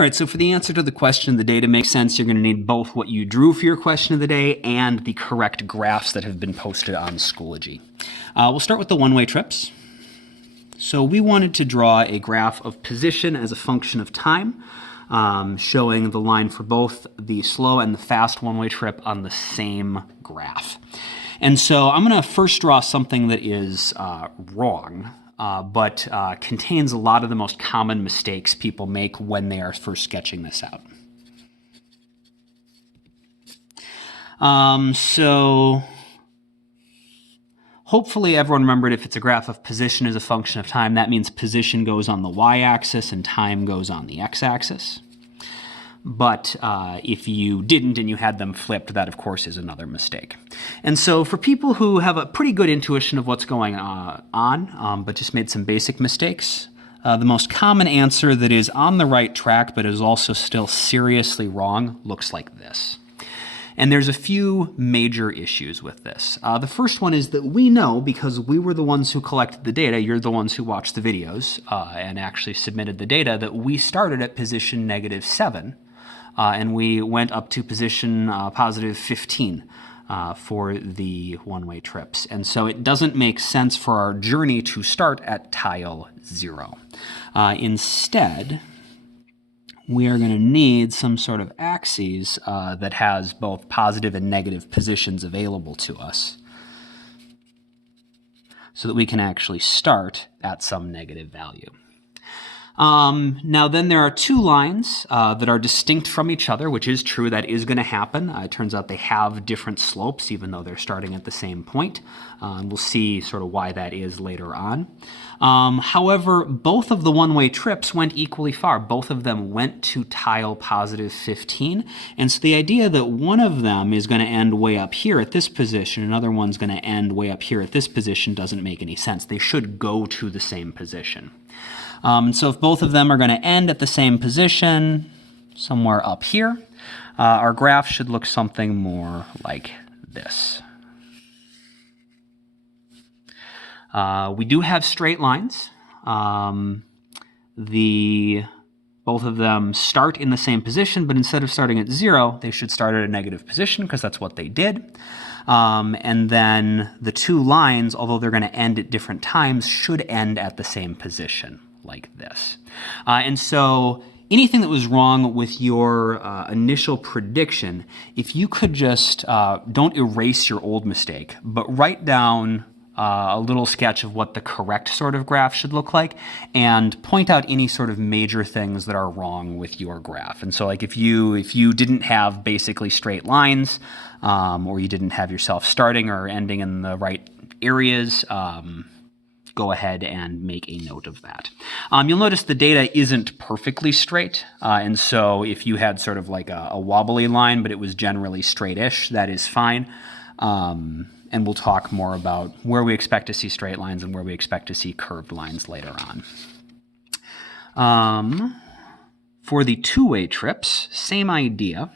All right, so for the answer to the question of the day to make sense, you're going to need both what you drew for your question of the day and the correct graphs that have been posted on Schoology. We'll start with the one-way trips. So we wanted to draw a graph of position as a function of time, showing the line for both the slow and the fast one-way trip on the same graph. And so I'm going to first draw something that is wrong, but contains a lot of the most common mistakes people make when they are first sketching this out. So hopefully everyone remembered if it's a graph of position as a function of time, that means position goes on the y-axis and time goes on the x-axis. But if you didn't and you had them flipped, that of course is another mistake. And so for people who have a pretty good intuition of what's going on, but just made some basic mistakes, the most common answer that is on the right track but is also still seriously wrong looks like this. And there's a few major issues with this. The first one is that we know, because we were the ones who collected the data, you're the ones who watched the videos and actually submitted the data, that we started at position -7 and we went up to position +15 for the one-way trips. And so it doesn't make sense for our journey to start at tile 0. Instead, we are going to need some sort of axes that has both positive and negative positions available to us so that we can actually start at some negative value. Now then there are two lines that are distinct from each other, which is true, that is going to happen. It turns out they have different slopes even though they're starting at the same point. We'll see sort of why that is later on. However, both of the one-way trips went equally far. Both of them went to tile +15. And so the idea that one of them is going to end way up here at this position, another one's going to end way up here at this position, doesn't make any sense. They should go to the same position. So if both of them are going to end at the same position, somewhere up here, our graph should look something more like this. We do have straight lines. Both of them start in the same position, but instead of starting at 0, they should start at a negative position because that's what they did. And then the two lines, although they're going to end at different times, should end at the same position, like this. And so anything that was wrong with your initial prediction, if you could just don't erase your old mistake, but write down a little sketch of what the correct sort of graph should look like and point out any sort of major things that are wrong with your graph. And so like if you didn't have basically straight lines, or you didn't have yourself starting or ending in the right areas, go ahead and make a note of that. You'll notice the data isn't perfectly straight, and so if you had sort of like a wobbly line, but it was generally straight-ish, that is fine. And we'll talk more about where we expect to see straight lines and where we expect to see curved lines later on. For the two-way trips, same idea.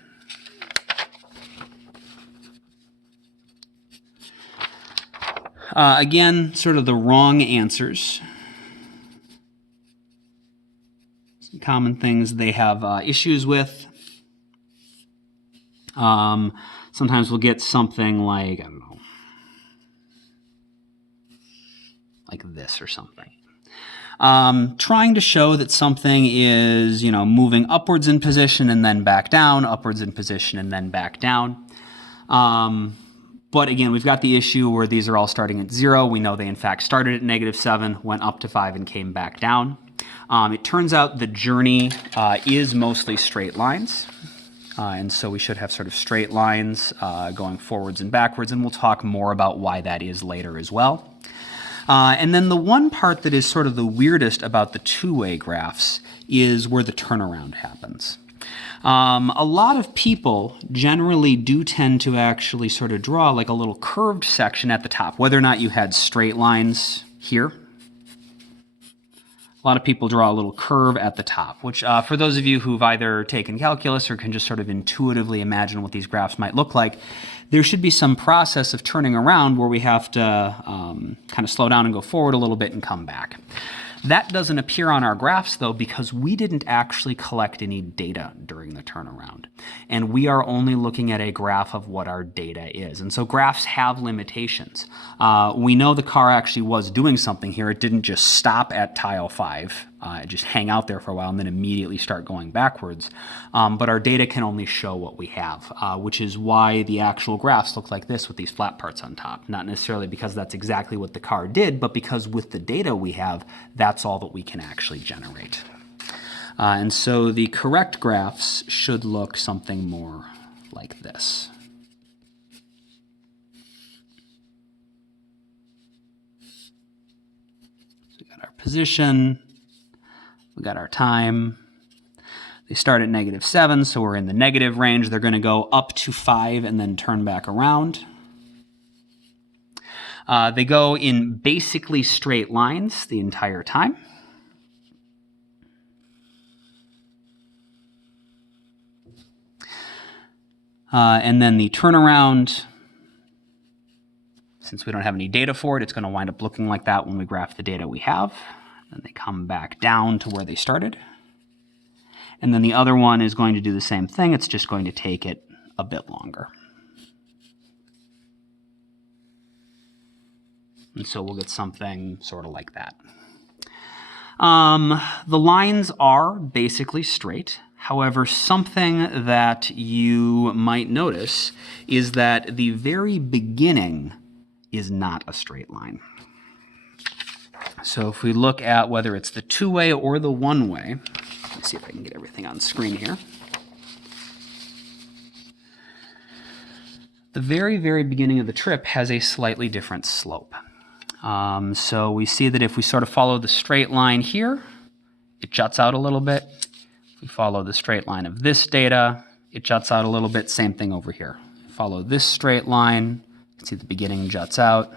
Again, sort of the wrong answers. Some common things they have issues with. Sometimes we'll get something like, I don't know, like this or something. Trying to show that something is, moving upwards in position and then back down, upwards in position and then back down. But again, we've got the issue where these are all starting at 0. We know they in fact started at -7, went up to 5, and came back down. It turns out the journey is mostly straight lines. And so we should have sort of straight lines going forwards and backwards, and we'll talk more about why that is later as well. And then the one part that is sort of the weirdest about the two-way graphs is where the turnaround happens. A lot of people generally do tend to actually sort of draw like a little curved section at the top, whether or not you had straight lines here. A lot of people draw a little curve at the top, which for those of you who've either taken calculus or can just sort of intuitively imagine what these graphs might look like, there should be some process of turning around where we have to kind of slow down and go forward a little bit and come back. That doesn't appear on our graphs, though, because we didn't actually collect any data during the turnaround. And we are only looking at a graph of what our data is. And so graphs have limitations. We know the car actually was doing something here. It didn't just stop at tile 5, just hang out there for a while and then immediately start going backwards. But our data can only show what we have, which is why the actual graphs look like this with these flat parts on top. Not necessarily because that's exactly what the car did, but because with the data we have, that's all that we can actually generate. And so the correct graphs should look something more like this. So we got our position, we got our time. They start at -7, so we're in the negative range. They're going to go up to 5 and then turn back around. They go in basically straight lines the entire time. And then the turnaround, since we don't have any data for it, it's going to wind up looking like that when we graph the data we have. Then they come back down to where they started. And then the other one is going to do the same thing. It's just going to take it a bit longer. And so we'll get something sort of like that. The lines are basically straight. However, something that you might notice is that the very beginning is not a straight line. So if we look at whether it's the two-way or the one-way, let's see if I can get everything on screen here. The very, very beginning of the trip has a slightly different slope. So we see that if we sort of follow the straight line here, it juts out a little bit. If we follow the straight line of this data, it juts out a little bit. Same thing over here. Follow this straight line, you can see the beginning juts out.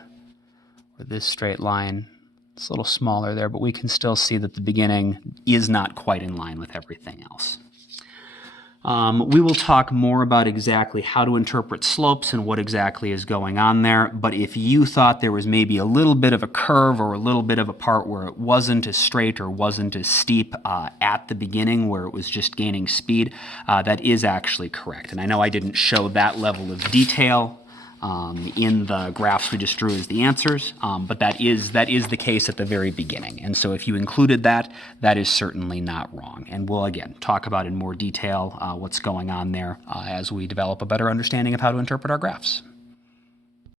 Or this straight line, it's a little smaller there, but we can still see that the beginning is not quite in line with everything else. We will talk more about exactly how to interpret slopes and what exactly is going on there, but if you thought there was maybe a little bit of a curve or a little bit of a part where it wasn't as straight or wasn't as steep at the beginning where it was just gaining speed, that is actually correct. And I know I didn't show that level of detail in the graphs we just drew as the answers, but that is the case at the very beginning. And so if you included that, that is certainly not wrong. And we'll, again, talk about in more detail what's going on there as we develop a better understanding of how to interpret our graphs.